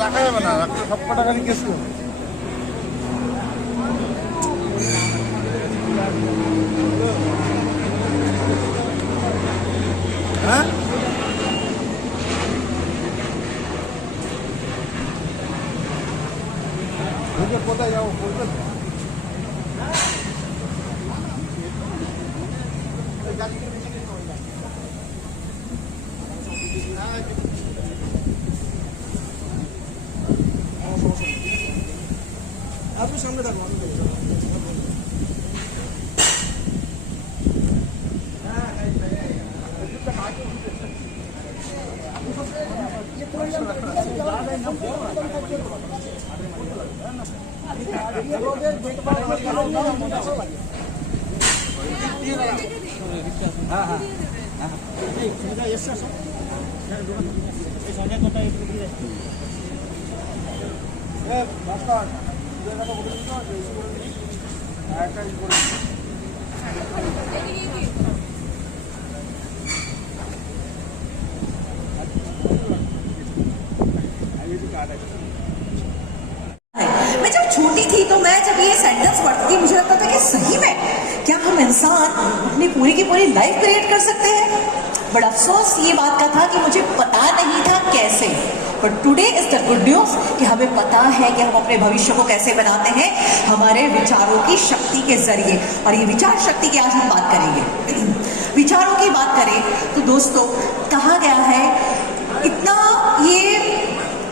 রাখা যাবে না, রাখলে সব কটা খালি কেস হ্যাঁ কোথায় যাবো বলবেন? আপনি সামনে থাকুন, আমি मैं जब छोटी थी तो मैं जब ये सेंटेंस पढ़ती थी मुझे लगता था कि सही में क्या हम इंसान अपनी पूरी की पूरी लाइफ क्रिएट कर सकते हैं। बड़ा अफसोस ये बात का था कि मुझे पता नहीं था कैसे। But today is the good news कि हमें पता है कि हम अपने भविष्य को कैसे बनाते हैं, हमारे विचारों की शक्ति के जरिए। और ये विचार शक्ति की आज हम बात करेंगे। विचारों की बात करें तो दोस्तों कहा गया है इतना ये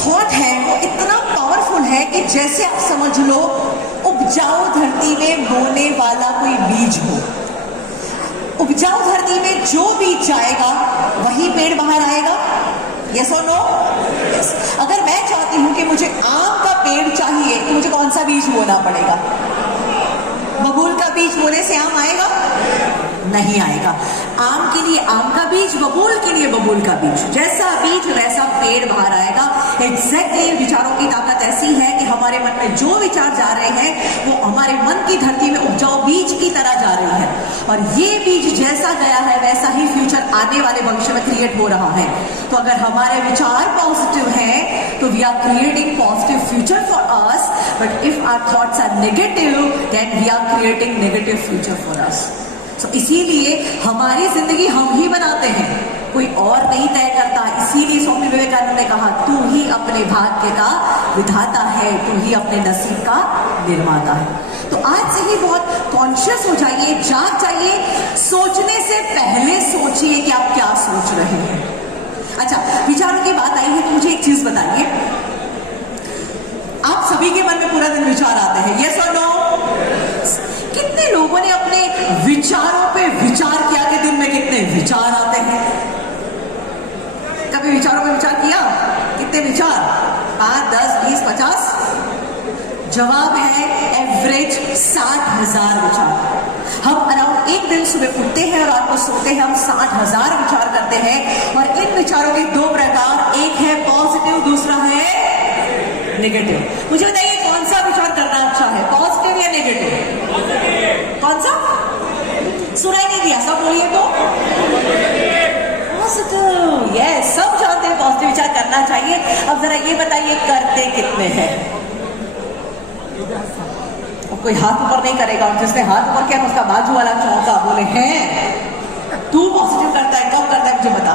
थॉट है वो इतना पावरफुल है कि जैसे आप समझ लो उपजाऊ धरती में बोने वाला कोई बीज हो। उपजाऊ धरती में जो बीज जाएगा वही पेड़ बाहर आएगा। यस और नो? यस। अगर मैं चाहती हूं कि मुझे आम का पेड़ चाहिए तो मुझे कौन सा बीज बोना पड़ेगा? बबूल का बीज बोने से आम आएगा? नहीं आएगा। आम के लिए आम का बीज, बबूल के लिए बबूल का बीज, जैसा बीज वैसा पेड़ बाहर आएगा। एग्जैक्टली विचारों की ताकत ऐसी है कि हमारे मन में जो विचार जा रहे हैं वो हमारे मन की धरती में उपजाऊ बीज की तरह जा रही है। और ये बीज जैसा गया है वैसा ही फ्यूचर आने वाले भविष्य में क्रिएट हो रहा है। तो अगर हमारे विचार पॉजिटिव हैं तो we are creating positive future for us. But if our thoughts are negative then we are creating negative future for us. तो इसीलिए हमारी जिंदगी हम ही बनाते हैं, कोई और नहीं तय करता। इसीलिए स्वामी विवेकानंद ने कहा तू ही अपने भाग्य का विधाता है, तू ही अपने नसीब का निर्माता है। तो आज से ही बहुत कॉन्शियस हो जाइए, जाग जाइए, सोचने से पहले सोचिए कि आप क्या सोच रहे हैं। अच्छा, विचारों की बात आई है तो मुझे एक चीज बताइए, आप सभी के मन में पूरा दिन विचार आते हैं, यस और नो? कितने लोगों ने अपने विचारों पे विचार किया कि दिन में कितने विचार आते हैं? कभी विचारों पे विचार किया? कितने विचार? 5, 10, 20, 50? जवाब है एवरेज 60,000 विचार। हम अराउंड एक दिन सुबह उठते हैं और रात को सोते हैं, हम 60,000 विचार करते हैं। और इन विचारों के दो प्रकार, एक है पॉजिटिव, दूसरा है नेगेटिव। मुझे बताइए कौन सा विचार करना अच्छा है, पॉजिटिव या नेगेटिव? कौन सा? सुनाई नहीं दिया, सब बोलिए तो। पॉजिटिव, यस, सब जानते हैं पॉजिटिव विचार करना चाहिए। अब जरा ये बताइए करते कितने हैं? अब कोई हाथ ऊपर नहीं करेगा, और जिसने हाथ ऊपर किया उसका बाजू वाला चौंका, बोले हैं तू पॉजिटिव करता है, कब करता है मुझे बता।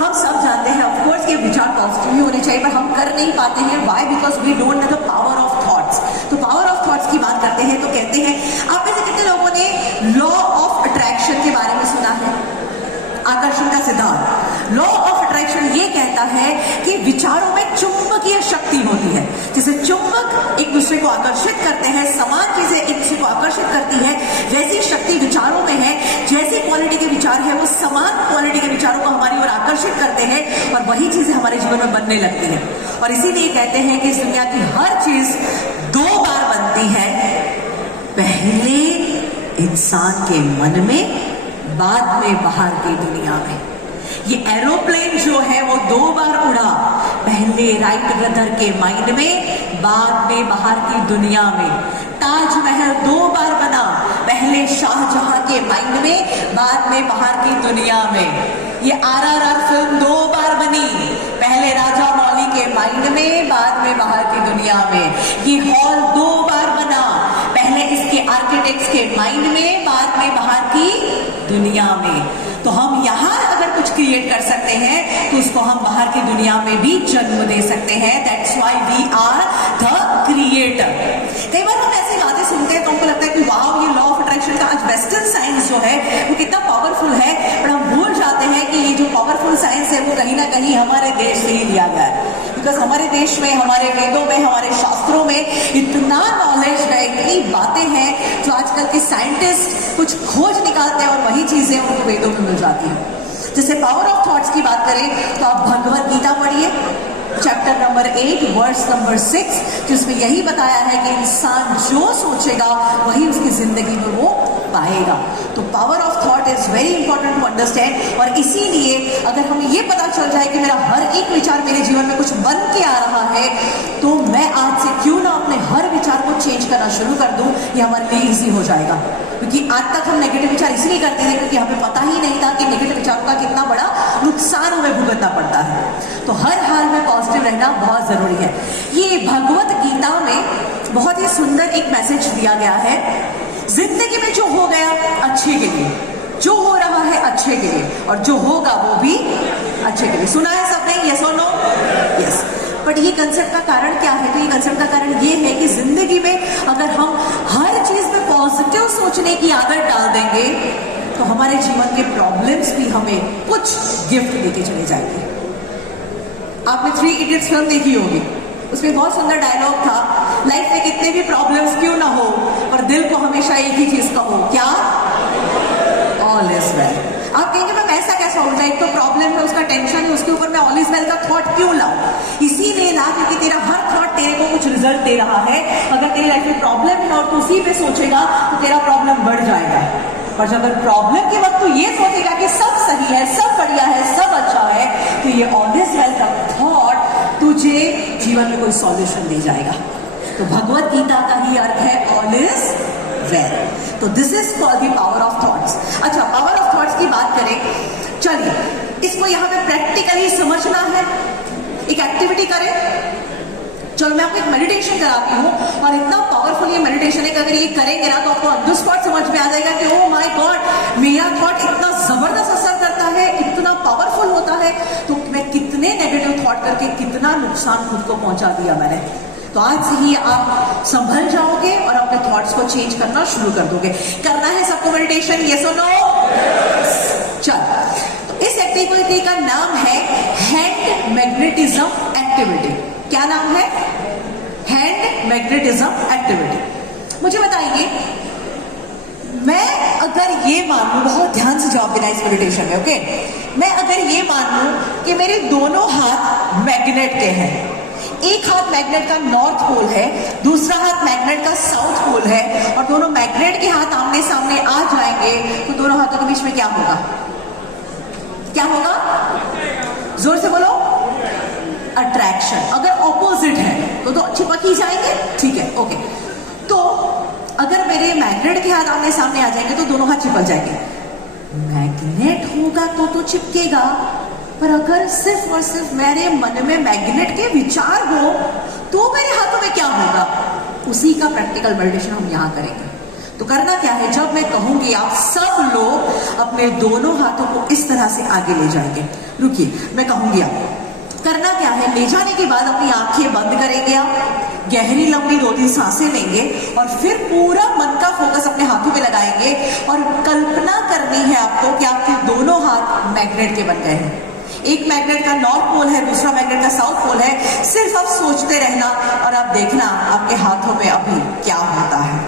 हम सब जानते हैं ऑफ कोर्स कि विचार पॉजिटिव ही होने चाहिए, पर हम कर नहीं पाते हैं। Why? Because we don't know the power of thoughts. तो पावर ऑफ थॉट्स की बात करते हैं तो कहते हैं, आप में से कितने लोगों ने लॉ ऑफ अट्रैक्शन के बारे में सुना है? आकर्षण का सिद्धांत। लॉ ऑफ अट्रैक्शन ये कहता है कि विचारों में चुंबकीय शक्ति होती है। जैसे चुंबक एक दूसरे को आकर्षित करते हैं, समान चीजें एक दूसरे को आकर्षित करती है, वैसी शक्ति विचारों में है। जैसी क्वालिटी के विचार है वो समान क्वालिटी के विचारों को हमारी ओर आकर्षित करते हैं और वही चीजें हमारे जीवन में बनने लगती है। और इसीलिए कहते हैं कि इस दुनिया की हर चीज 2 बार बनती है, पहले इंसान के मन में, बाद में बाहर की दुनिया में। ये एरोप्लेन जो है वो 2 बार उड़ा, पहले राइट ब्रदर के माइंड में, बाद में बाहर की दुनिया में। ताजमहल 2 बार बना, पहले शाहजहां के माइंड में, बाद में बाहर की दुनिया में। ये RRR फिल्म 2 बार बनी, पहले राजा मौली के माइंड में, बाद में बाहर की दुनिया में। ये हॉल 2 बार बना, पहले इसके आर्किटेक्ट्स के माइंड में, बाद में बाहर की दुनिया में। तो हम यहाँ अगर कुछ क्रिएट कर सकते हैं तो उसको हम बाहर की दुनिया में भी जन्म दे सकते हैं। That's why we are the creator. कई बार हम ऐसी बातें सुनते हैं तो हमको लगता है कि वाह, ये लॉ ऑफ अट्रैक्शन का आज वेस्टर्न साइंस जो है वो कितना पावरफुल है, पर हम भूल जाते हैं कि ये जो पावरफुल साइंस है वो कहीं ना कहीं हमारे देश से ही लिया गया है। बिकॉज हमारे देश में, हमारे वेदों में, हमारे शास्त्रों में इतना नॉलेज है, इतनी बातें हैं जो आजकल के साइंटिस्ट कुछ खोज निकालते हैं और वही चीजें उनको वेदों में मिल जाती हैं। जैसे पावर ऑफ थॉट्स की बात करें तो आप भगवत गीता पढ़िए, चैप्टर नंबर 8 वर्स नंबर 6, जिसमें यही बताया है कि इंसान जो सोचेगा वही उसकी जिंदगी में वो पाएगा। तो power of thought is very important to understand. और इसीलिए अगर हमें ये पता चल जाए कि मेरा हर एक विचार मेरे जीवन में कुछ बन के आ रहा है, तो मैं आज से क्यों ना अपने हर विचार को चेंज करना शुरू कर दूं, ये हमारे लिए ईजी हो जाएगा। क्योंकि आज तक हम नेगेटिव विचार इसलिए करते थे क्योंकि हमें पता ही नहीं था कि नेगेटिव विचारों का कितना बड़ा नुकसान हमें भुगतना पड़ता है। तो हर हाल में पॉजिटिव रहना बहुत जरूरी है। ये भगवत गीता में बहुत ही सुंदर एक मैसेज दिया गया है। जिंदगी में जो हो गया अच्छे के लिए, जो हो रहा है अच्छे के लिए, और जो होगा वो भी अच्छे के लिए। सुना है सबने? यस और नो? यस। बट ये कंसेप्ट का कारण क्या है? तो ये कंसेप्ट का कारण ये है कि जिंदगी में अगर हम हर चीज में पॉजिटिव सोचने की आदत डाल देंगे तो हमारे जीवन के प्रॉब्लम्स भी हमें कुछ गिफ्ट देके चले जाएंगे। आपने 3 इडियट्स फिल्म देखी होगी, उसमें बहुत सुंदर डायलॉग था, लाइफ में कितने भी प्रॉब्लम्स क्यों ना हो पर दिल को हमेशा एक ही चीज कहो, क्या? All is well. आप कहेंगे मैम ऐसा कैसा होता है? एक तो प्रॉब्लम है, उसका टेंशन है, उसके ऊपर मैं ऑल इज वेल का थॉट क्यों लाऊं? इसीलिए ला क्योंकि तेरा हर थॉट तेरे को कुछ रिजल्ट दे रहा है। अगर तेरी लाइफ में प्रॉब्लम है और तू उसी पे सोचेगा तो तेरा प्रॉब्लम बढ़ जाएगा। और जब प्रॉब्लम के वक्त तू ये सोचेगा कि सब सही है, सब बढ़िया है, सब अच्छा है, तो ये ऑल इज वेल का थॉट तुझे जीवन में कोई सॉल्यूशन दे जाएगा। तो भगवत गीता का ही अर्थ है ऑल इज वेल। तो this is called the power of thoughts. अच्छा, पावर ऑफ थॉट्स की बात करें, चलिए इसको यहाँ पे प्रैक्टिकली समझना है, एक एक्टिविटी करें। चलो मैं आपको एक मेडिटेशन कराती हूँ, और इतना पावरफुल ये मेडिटेशन है कि अगर ये करेंगे ना तो आपको ऑन द स्पॉट समझ में आ जाएगा कि ओ माय गॉड, मेरा थॉट इतना जबरदस्त असर करता है, इतना पावरफुल होता है, तो मैं कितने नेगेटिव थॉट करके कितना नुकसान खुद को पहुंचा दिया मैंने। तो आज से ही आप संभल जाओगे और अपने थॉट्स को चेंज करना शुरू कर दोगे। करना है सबको मेडिटेशन, यस और नो? चल, तो इस एक्टिविटी का नाम है हैंड मैग्नेटिज्म एक्टिविटी। क्या नाम है? Hand magnetism activity. मुझे बताइए, मैं अगर ये मान लूं, बहुत ध्यान से जवाब देना इस मेडिटेशन में, ओके? मैं अगर ये मान लूं कि मेरे दोनों हाथ मैग्नेट के हैं, एक हाथ मैग्नेट का नॉर्थ पोल है, दूसरा हाथ मैग्नेट का साउथ पोल है, और दोनों मैग्नेट के हाथ आमने सामने आ जाएंगे, तो दोनों हाथों के बीच में क्या होगा? क्या होगा? जोर से बोलो। अट्रैक्शन। अगर ऑपोजिट है तो चिपक ही जाएंगे, ठीक है, ओके। तो अगर मेरे मैग्नेट के हाथ आमने सामने आ जाएंगे तो दोनों हाथ चिपक जाएंगे। मैग्नेट होगा तो चिपकेगा, पर अगर सिर्फ और सिर्फ मेरे मन में मैग्नेट के विचार हो तो मेरे हाथों में क्या होगा? उसी का प्रैक्टिकल मेडिटेशन हम यहाँ करेंगे। तो करना क्या है, जब मैं कहूंगी आप सब लोग अपने दोनों हाथों को इस तरह से आगे ले जाएंगे। रुकिए, मैं कहूंगी आप करना क्या है, ले जाने के बाद अपनी आंखें बंद करेंगे, आप गहरी लंबी 2-3 सांसें लेंगे, और फिर पूरा मन का फोकस अपने हाथों पे लगाएंगे, और कल्पना करनी है आपको कि आपके दोनों हाथ मैग्नेट के बन गए हैं। एक मैग्नेट का नॉर्थ पोल है, दूसरा मैग्नेट का साउथ पोल है। सिर्फ आप सोचते रहना और आप देखना आपके हाथों में अभी क्या होता है,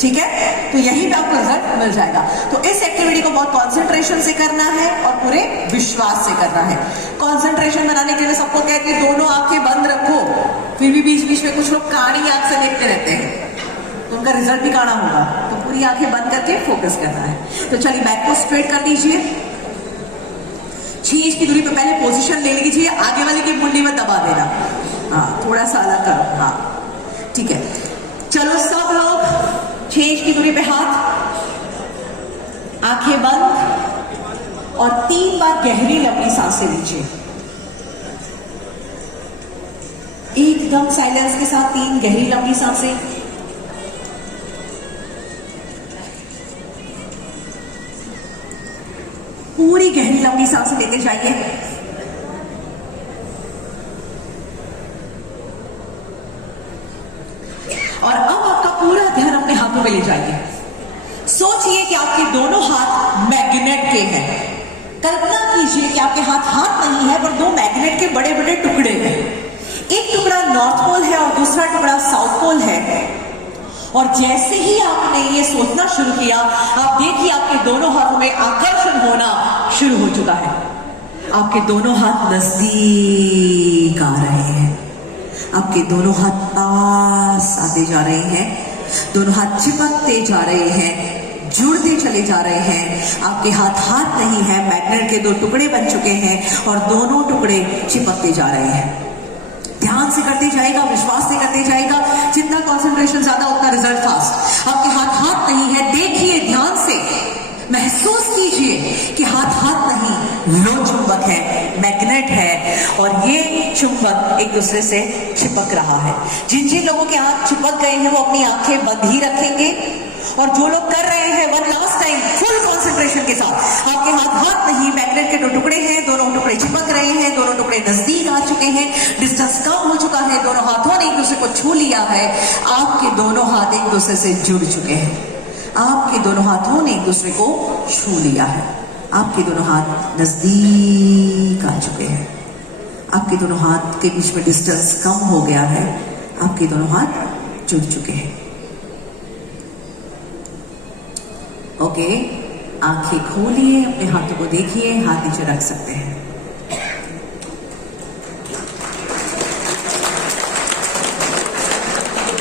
ठीक है? तो यही पे आपको रिजल्ट मिल जाएगा। तो इस एक्टिविटी को बहुत कॉन्सेंट्रेशन से करना है और पूरे विश्वास से करना है। कॉन्सेंट्रेशन बनाने के लिए सबको कहते हैं दोनों आंखें बंद रखो, फिर भी बीच बीच में कुछ लोग काड़ी आंख से देखते रहते हैं, तो उनका रिजल्ट भी काड़ा होगा। तो पूरी आंखें बंद करके फोकस करना है। तो चलिए बैक को स्ट्रेट कर लीजिए। 6 इंच की दूरी पे पहले पोजीशन ले लीजिए, आगे वाले की मुंडी में दबा देना। हाँ, थोड़ा सा अलग करो। हाँ ठीक है, चलो सब लोग 6 इंच की दूरी पे हाथ, आंखें बंद और 3 बार गहरी लंबी सांसें लीजिए। एकदम साइलेंस के साथ 3 गहरी लंबी सांसें। पूरी गहरी लंबी सांसें लेते जाइए। और अब आपका पूरा ध्यान अपने हाथों में ले जाइए। सोचिए कि आपके दोनों हाथ मैग्नेट के हैं। कल्पना कीजिए कि आपके हाथ नहीं है पर 2 मैग्नेट के बड़े बड़े टुकड़े हैं। एक टुकड़ा नॉर्थ पोल है और दूसरा टुकड़ा साउथ पोल है। और जैसे ही आपने ये सोचना शुरू किया, आप देखिए आपके दोनों हाथों में आकर्षण होना शुरू हो चुका है। आपके दोनों हाथ नजदीक आ रहे हैं, आपके दोनों हाथ पास आते जा रहे हैं, दोनों हाथ चिपकते जा रहे हैं, जुड़ते चले जा रहे हैं। आपके हाथ नहीं है, मैग्नेट के 2 टुकड़े बन चुके हैं और दोनों टुकड़े चिपकते जा रहे हैं। ध्यान से करते जाएगा, विश्वास से करते जाएगा। जितना कंसंट्रेशन ज्यादा उतना रिजल्ट फास्ट। आपके हाथ नहीं है, देखिए ध्यान से, महसूस कीजिए कि हाथ नहीं, लो चुंबक है, मैग्नेट है और ये चुंबक एक दूसरे से चिपक रहा है। जिन जिन लोगों के हाथ चिपक गए हैं वो अपनी आंखें बंद ही रखेंगे और जो लोग कर रहे हैं one last time full concentration के साथ। आपके हाथ नहीं, मैग्नेट के 2 टुकड़े हैं, दोनों टुकड़े चिपक रहे हैं, दोनों टुकड़े नजदीक आ चुके हैं, डिस्टेंस कम हो चुका है, दोनों हाथों ने एक दूसरे को छू लिया है। आपके दोनों हाथ एक दूसरे से जुड़ चुके हैं, आपके दोनों हाथों ने एक दूसरे को छू लिया है, आपके दोनों हाथ नजदीक आ चुके हैं, आपके दोनों हाथ के बीच में डिस्टेंस कम हो गया है, आपके दोनों हाथ जुड़ चुके हैं। ओके, आंखें खोलिए, अपने हाथों को देखिए, हाथ नीचे रख सकते हैं।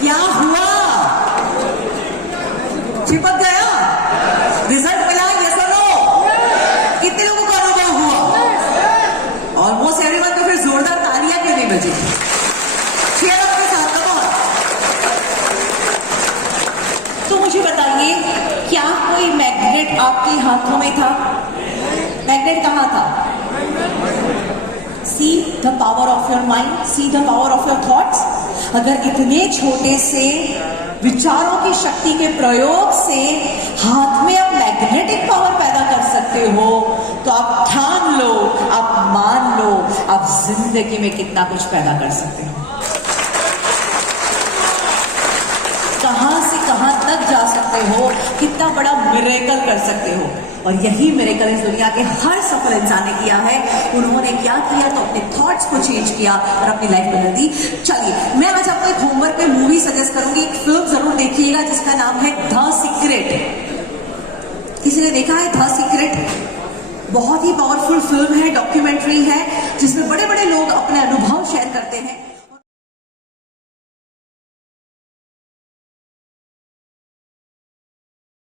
क्या हुआ? चिपक गया? रिजल्ट मिला? यस और नो? कितने लोगों को अनुभव हुआ? Almost everyone. तो फिर जोरदार तालियां क्यों नहीं बजी? शेयर अपने साथ करो। तो मुझे बताइए, क्या कोई मैग्नेट आपके हाथों में था? मैग्नेट कहां था? See the power of your mind, see the power of your thoughts. अगर इतने छोटे से विचारों की शक्ति के प्रयोग से हाथ में आप मैग्नेटिक पावर पैदा कर सकते हो, तो आप ठान लो, आप मान लो, आप जिंदगी में कितना कुछ पैदा कर सकते हो। कहां से कहां तक जा सकते हो, कितना बड़ा मिरेकल कर सकते हो। और यही मिरेकल इस दुनिया के हर सफल इंसान ने किया है। उन्होंने क्या किया? तो अपने थॉट्स को चेंज किया और अपनी लाइफ बदल दी। चलिए, मैं आज आपको एक होमवर्क में मूवी सजेस्ट करूंगी। एक फिल्म जरूर देखिएगा जिसका नाम है द सीक्रेट। किसी ने देखा है द सीक्रेट? बहुत ही पावरफुल फिल्म है, डॉक्यूमेंट्री है, जिसमें